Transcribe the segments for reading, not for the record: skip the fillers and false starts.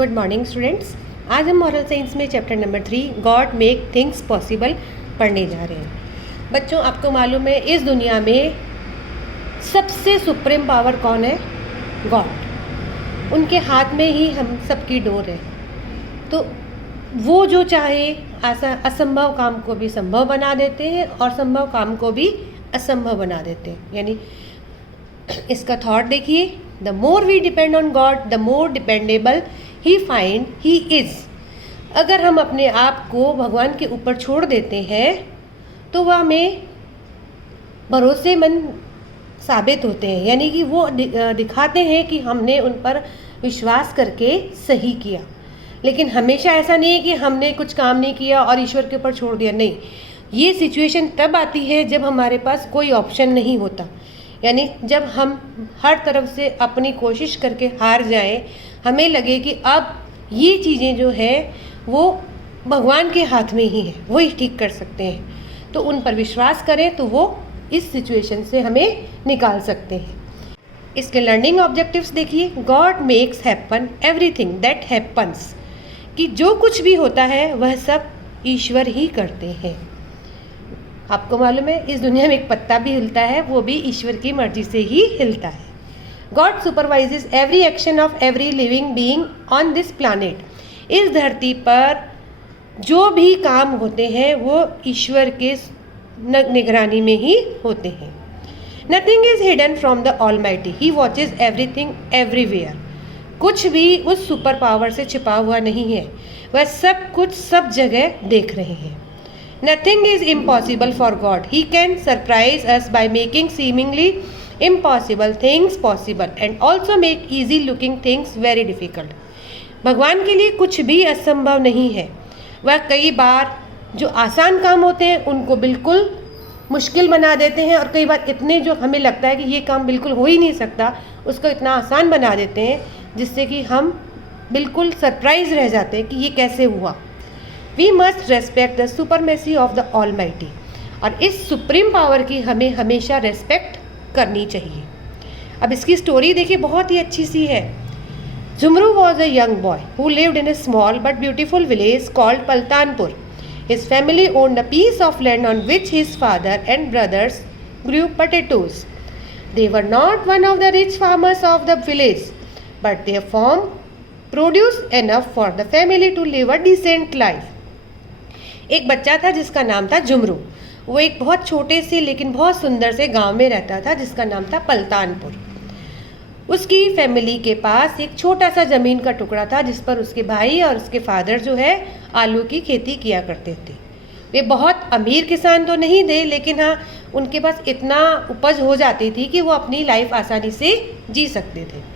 Good morning students. आज हम moral science में chapter number 3 God make things possible पढ़ने जा रहे हैं। बच्चों, आपको मालूम है इस दुनिया में सबसे सुप्रीम पावर कौन है? गॉड। उनके हाथ में ही हम सबकी डोर है। तो वो जो चाहे असंभव काम को भी संभव बना देते हैं और संभव काम को भी असंभव बना देते हैं। यानी इसका थॉट देखिए, the more we depend on God the more dependable he find he is. अगर हम अपने आप को भगवान के ऊपर छोड़ देते हैं तो वह हमें भरोसेमंद साबित होते हैं। यानी कि वो दिखाते हैं कि हमने उन पर विश्वास करके सही किया। लेकिन हमेशा ऐसा नहीं है कि हमने कुछ काम नहीं किया और ईश्वर के ऊपर छोड़ दिया। नहीं, ये सिचुएशन तब आती है जब हमारे पास कोई ऑप्शन नहीं होता। यानी जब हम हर तरफ से अपनी कोशिश करके हार जाएं, हमें लगे कि अब ये चीज़ें जो है वो भगवान के हाथ में ही है, वही ठीक कर सकते हैं। तो उन पर विश्वास करें तो वो इस सिचुएशन से हमें निकाल सकते हैं। इसके लर्निंग ऑब्जेक्टिव्स देखिए। God makes happen everything that happens, कि जो कुछ भी होता है वह सब ईश्वर ही करते हैं। आपको मालूम है इस दुनिया में एक पत्ता भी हिलता है, वो भी ईश्वर की मर्जी से ही हिलता है। God supervises every action of every living being on this planet. इस धरती पर जो भी काम होते हैं वो ईश्वर के निगरानी में ही होते हैं। Nothing is hidden from the almighty, he watches everything everywhere. कुछ भी उस सुपर पावर से छिपा हुआ नहीं है, वह सब कुछ सब जगह देख रहे हैं। Nothing is impossible for God. He can surprise us by making seemingly impossible things possible and also make easy looking things very difficult. भगवान के लिए कुछ भी असंभव नहीं है। वह कई बार जो आसान काम होते हैं उनको बिल्कुल मुश्किल बना देते हैं, और कई बार इतने जो हमें लगता है कि ये काम बिल्कुल हो ही नहीं सकता उसको इतना आसान बना देते हैं जिससे कि हम बिल्कुल सरप्राइज रह जाते हैं कि ये कैसे हुआ। We must respect the supremacy of the Almighty. और इस सुप्रीम पावर की हमें हमेशा रेस्पेक्ट करनी चाहिए। अब इसकी स्टोरी देखिए, बहुत ही अच्छी सी है। Jhumru was a young boy who lived in a small but beautiful village called Paltanpur. His family owned a piece of land on which his father and brothers grew potatoes. They were not one of the rich farmers of the village, but their farm produced enough for the family to live a decent life. एक बच्चा था जिसका नाम था झुमरू। वो एक बहुत छोटे से लेकिन बहुत सुंदर से गांव में रहता था जिसका नाम था पलतानपुर। उसकी फैमिली के पास एक छोटा सा ज़मीन का टुकड़ा था जिस पर उसके भाई और उसके फादर जो है आलू की खेती किया करते थे। वे बहुत अमीर किसान तो नहीं थे, लेकिन हाँ उनके पास इतना उपज हो जाती थी कि वो अपनी लाइफ आसानी से जी सकते थे।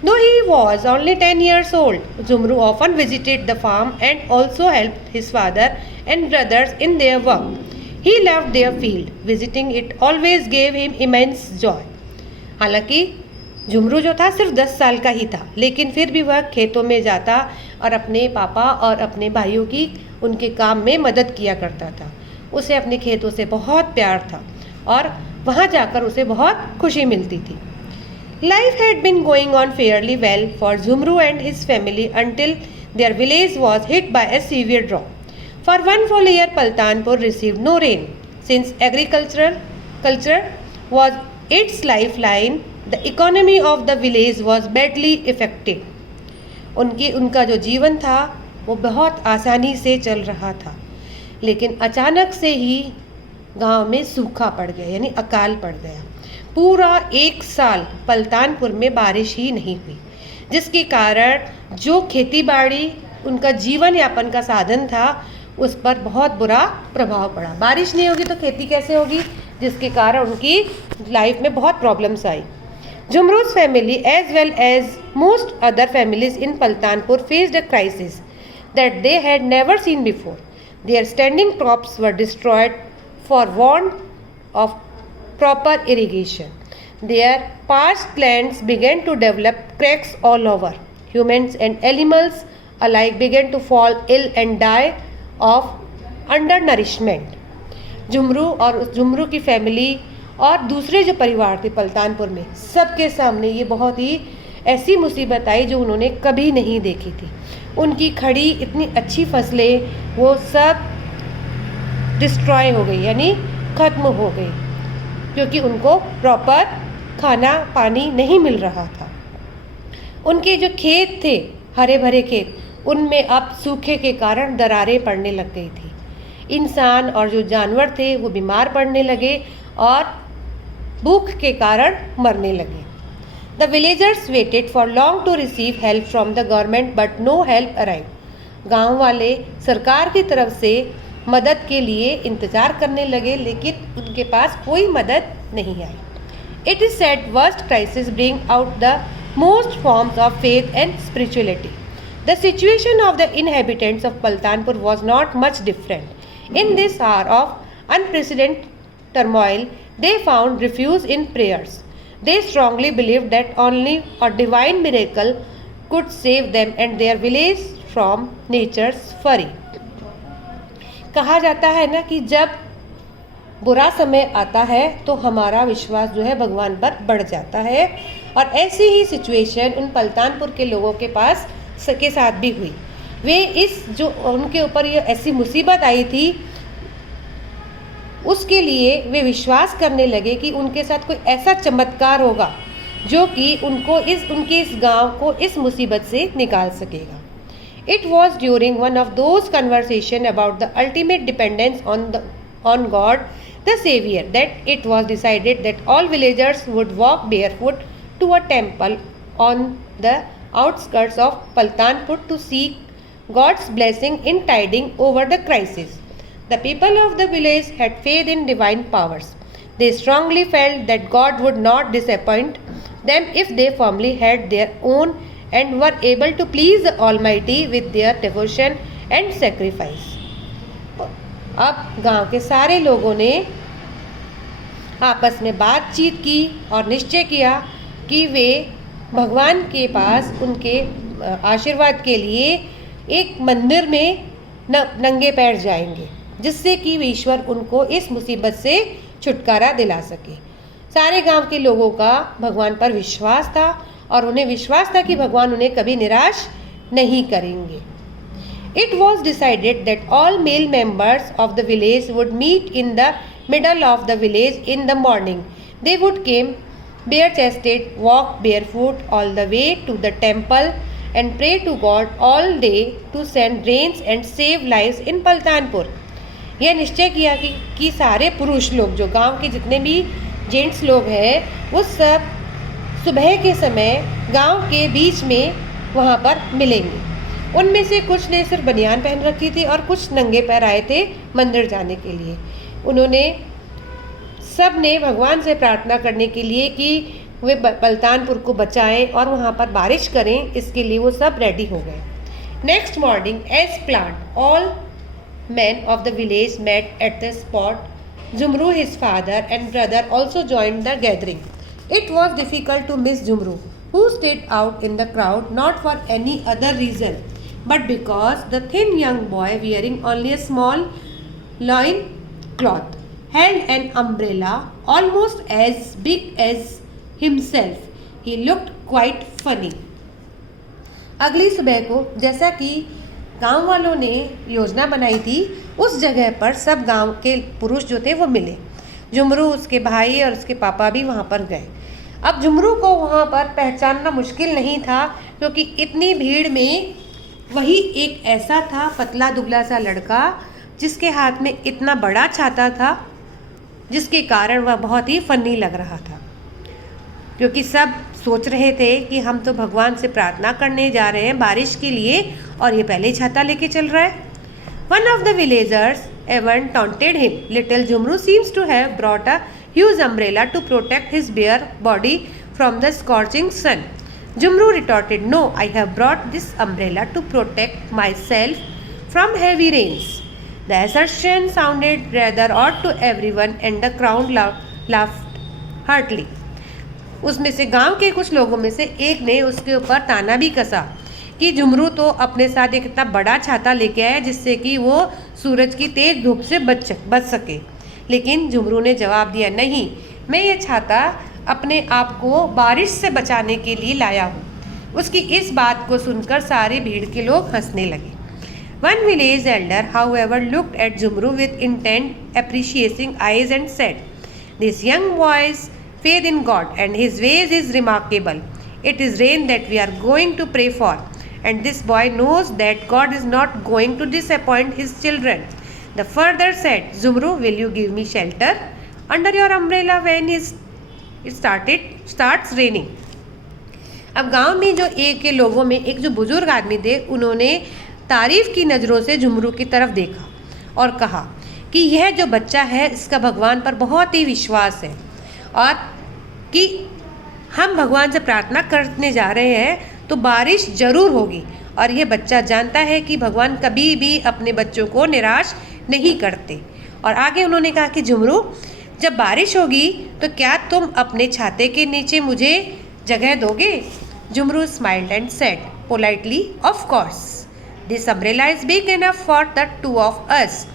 Though he was only 10 years old, Zumru often visited the farm and also helped his father and brothers in their work. He loved their field. Visiting it always gave him immense joy. हालांकि झुमरू जो था सिर्फ 10 साल का ही था, लेकिन फिर भी वह खेतों में जाता और अपने पापा और अपने भाइयों की उनके काम में मदद किया करता था। उसे अपने खेतों से बहुत प्यार था और वहाँ जाकर उसे बहुत खुशी मिलती थी। Life had been going on fairly well for Zumru and his family until their village was hit by a severe drought. For one full year, Paltanpur received no rain. Since culture was its lifeline, the economy of the village was badly affected. उनका जो जीवन था वो बहुत आसानी से चल रहा था, लेकिन अचानक से ही गांव में सूखा पड़ गया, यानी अकाल पड़ गया। पूरा 1 साल पलतानपुर में बारिश ही नहीं हुई, जिसके कारण जो खेती बाड़ी उनका जीवन यापन का साधन था उस पर बहुत बुरा प्रभाव पड़ा। बारिश नहीं होगी तो खेती कैसे होगी, जिसके कारण उनकी लाइफ में बहुत problems I. झुमरू's family as well as most other families in Paltanpur faced a crisis that they had never seen before. Their standing crops were destroyed for want of proper irrigation. Their parched lands began to develop cracks all over. Humans and animals alike began to fall ill and die of undernourishment. Jhumru और झुमरू की family और दूसरे जो परिवार थे पलतानपुर में, सबके सामने ये बहुत ही ऐसी मुसीबत आई जो उन्होंने कभी नहीं देखी थी। उनकी खड़ी इतनी अच्छी फसलें वो सब डिस्ट्रॉय हो गई, यानी ख़त्म हो गई, क्योंकि उनको प्रॉपर खाना पानी नहीं मिल रहा था। उनके जो खेत थे, हरे भरे खेत, उनमें अब सूखे के कारण दरारें पड़ने लग गई थी। इंसान और जो जानवर थे वो बीमार पड़ने लगे और भूख के कारण मरने लगे। The villagers waited for long to receive help from the government but no help arrive. गाँव वाले सरकार की तरफ से मदद के लिए इंतज़ार करने लगे, लेकिन उनके पास कोई मदद नहीं आई। It is said worst crisis bring out the most forms of faith and spirituality. The situation of the inhabitants of Paltanpur was not much different. In this hour of unprecedented turmoil, they found refuge in prayers. They strongly believed that only a divine miracle could save them and their village from nature's fury. कहा जाता है ना कि जब बुरा समय आता है तो हमारा विश्वास जो है भगवान पर बढ़ जाता है, और ऐसी ही सिचुएशन उन पलतानपुर के लोगों के पास के साथ भी हुई। वे इस जो उनके ऊपर ये ऐसी मुसीबत आई थी उसके लिए वे विश्वास करने लगे कि उनके साथ कोई ऐसा चमत्कार होगा जो कि उनके इस गांव को इस मुसीबत से निकाल सकेगा। It was during one of those conversation about the ultimate dependence on God the saviour that it was decided that all villagers would walk barefoot to a temple on the outskirts of Paltanpur to seek God's blessing in tiding over the crisis. The people of the village had faith in divine powers. They strongly felt that God would not disappoint them if they firmly had their own and were able to please the Almighty with their devotion and sacrifice. अब गांव के सारे लोगों ने आपस में बातचीत की और निश्चय किया कि वे भगवान के पास उनके आशीर्वाद के लिए एक मंदिर में नंगे पैर जाएंगे, जिससे कि ईश्वर उनको इस मुसीबत से छुटकारा दिला सके। सारे गांव के लोगों का भगवान पर विश्वास था और उन्हें विश्वास था कि भगवान उन्हें कभी निराश नहीं करेंगे। It was decided that all male members of the village would meet in the middle of the village in the morning. They would came bare-chested, walk barefoot all the way to the temple and pray to God all day to send rains and save lives in Paltanpur. यह निश्चय किया कि सारे पुरुष लोग, जो गांव के जितने भी जेंट्स लोग हैं, वो सब सुबह के समय गांव के बीच में वहाँ पर मिलेंगे। उनमें से कुछ ने सिर्फ बनियान पहन रखी थी और कुछ नंगे पैर आए थे मंदिर जाने के लिए। उन्होंने सब ने भगवान से प्रार्थना करने के लिए कि वे पलतानपुर को बचाएं और वहाँ पर बारिश करें, इसके लिए वो सब रेडी हो गए। Next morning as planned, all men of the village met at the spot. Jumru, his father and brother also joined the gathering. It was difficult to miss Jumru, who stood out in the crowd not for any other reason, but because the thin young boy wearing only a small loin cloth held an umbrella almost as big as himself. He looked quite funny. अगली सुबह को जैसा कि गांव वालों ने योजना बनाई थी, उस जगह पर सब गांव के पुरुष जो थे वो मिले। जुमरू, उसके भाई और उसके पापा भी वहाँ पर गए। अब जुमरू को वहाँ पर पहचानना मुश्किल नहीं था, क्योंकि इतनी भीड़ में वही एक ऐसा था पतला दुबला सा लड़का जिसके हाथ में इतना बड़ा छाता था, जिसके कारण वह बहुत ही फनी लग रहा था। क्योंकि सब सोच रहे थे कि हम तो भगवान से प्रार्थना करने जा रहे हैं बारिश के लिए, और ये पहले छाता लेके चल रहा है। One of the villagers even taunted him. Little Jumru seems to have brought a huge umbrella to protect his bare body from the scorching sun. Jumru retorted, "No, I have brought this umbrella to protect myself from heavy rains." The assertion sounded rather odd to everyone, and the crowd laughed heartily. उसमें से गांव के कुछ लोगों में से एक ने उसके ऊपर ताना भी कसा कि जुमरू तो अपने साथ एक इतना बड़ा छाता लेके आया जिससे कि वो सूरज की तेज धूप से बच सके। लेकिन जुमरू ने जवाब दिया, नहीं, मैं ये छाता अपने आप को बारिश से बचाने के लिए लाया हूँ। उसकी इस बात को सुनकर सारे भीड़ के लोग हंसने लगे। One village elder, however, looked at Jumru with intent, appreciating eyes and said, "This young boy's faith in God and his ways is remarkable. It is rain that we are going to pray for, and this boy knows that God is not going to disappoint his children." The further said, "Jumru, will you give me shelter under your umbrella when it starts raining?" अब गांव में जो एक के लोगों में एक जो बुजुर्ग आदमी थे, उन्होंने तारीफ की नज़रों से जुमरू की तरफ देखा और कहा कि यह जो बच्चा है इसका भगवान पर बहुत ही विश्वास है और कि हम भगवान से प्रार्थना करने जा रहे हैं तो बारिश ज़रूर होगी, और यह बच्चा जानता है कि भगवान कभी भी अपने बच्चों को निराश नहीं करते। और आगे उन्होंने कहा कि जुमरू, जब बारिश होगी तो क्या तुम अपने छाते के नीचे मुझे जगह दोगे? Jumru smiled and said politely, "of course, this umbrella is big enough for the two of us."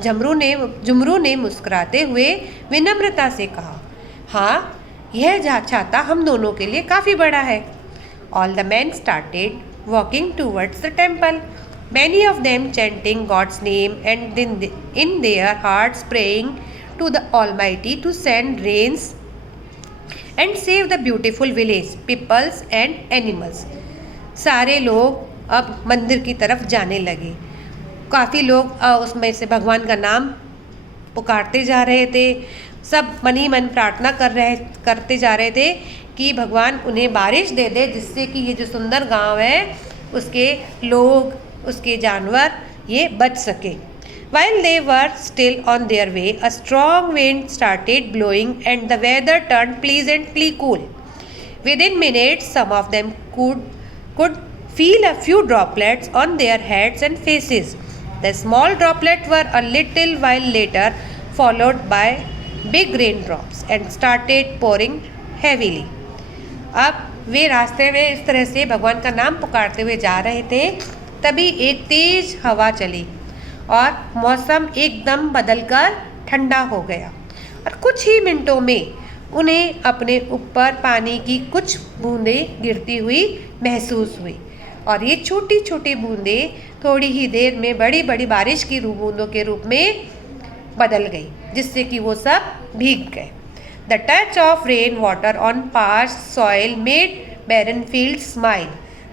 Jumru ने मुस्कुराते हुए विनम्रता से कहा, हाँ, यह छाता हम दोनों के लिए काफ़ी बड़ा है। All the man started walking towards the temple, many of them chanting God's name and in their hearts praying to the almighty to send rains and save the beautiful village, peoples and animals. सारे लोग अब मंदिर की तरफ जाने लगे। काफ़ी लोग उसमें से भगवान का नाम पुकारते जा रहे थे। सब मन ही मन प्रार्थना करते जा रहे थे कि भगवान उन्हें बारिश दे दे, जिससे कि ये जो सुंदर गांव है उसके लोग, उसके जानवर ये बच सके। While they were still on their way, a strong wind started blowing and the weather turned pleasantly cool. Within minutes, some of them could feel a few droplets on their heads and faces. The small droplets were a little while later followed by big raindrops and started pouring heavily. अब वे रास्ते में इस तरह से भगवान का नाम पुकारते हुए जा रहे थे, तभी एक तेज हवा चली और मौसम एकदम बदलकर ठंडा हो गया और कुछ ही मिनटों में उन्हें अपने ऊपर पानी की कुछ बूंदें गिरती हुई महसूस हुई, और ये छोटी छोटी बूंदें थोड़ी ही देर में बड़ी बड़ी बारिश की बूंदों के रूप में बदल गई, जिससे कि वो सब भीग गए। The touch of rain water on parched soil made barren fields smile.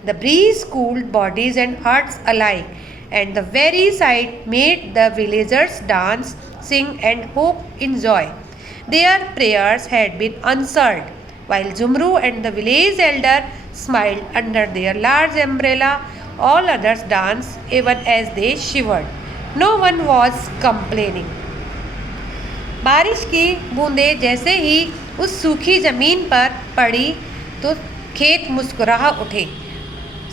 The breeze cooled bodies and hearts alike, and the very sight made the villagers dance, sing and hope in joy. Their prayers had been answered, while Jumru and the village elder smiled under their large umbrella. All others danced even as they shivered. No one was complaining. बारिश की बूंदें जैसे ही उस सूखी ज़मीन पर पड़ी तो खेत मुस्कुरा उठे।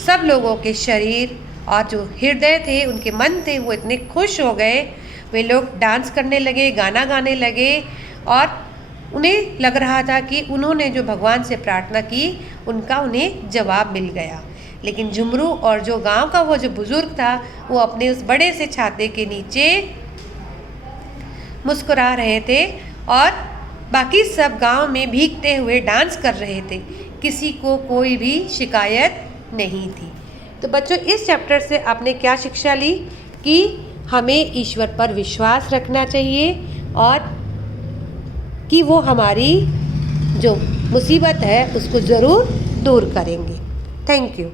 सब लोगों के शरीर और जो हृदय थे, उनके मन थे, वो इतने खुश हो गए। वे लोग डांस करने लगे, गाना गाने लगे, और उन्हें लग रहा था कि उन्होंने जो भगवान से प्रार्थना की उनका उन्हें जवाब मिल गया। लेकिन जुमरू और जो गांव का वो जो बुजुर्ग था, वो अपने उस बड़े से छाते के नीचे मुस्कुरा रहे थे और बाकी सब गांव में भीगते हुए डांस कर रहे थे। किसी को कोई भी शिकायत नहीं थी। तो बच्चों, इस चैप्टर से आपने क्या शिक्षा ली कि हमें ईश्वर पर विश्वास रखना चाहिए और कि वो हमारी जो मुसीबत है उसको ज़रूर दूर करेंगे। Thank you.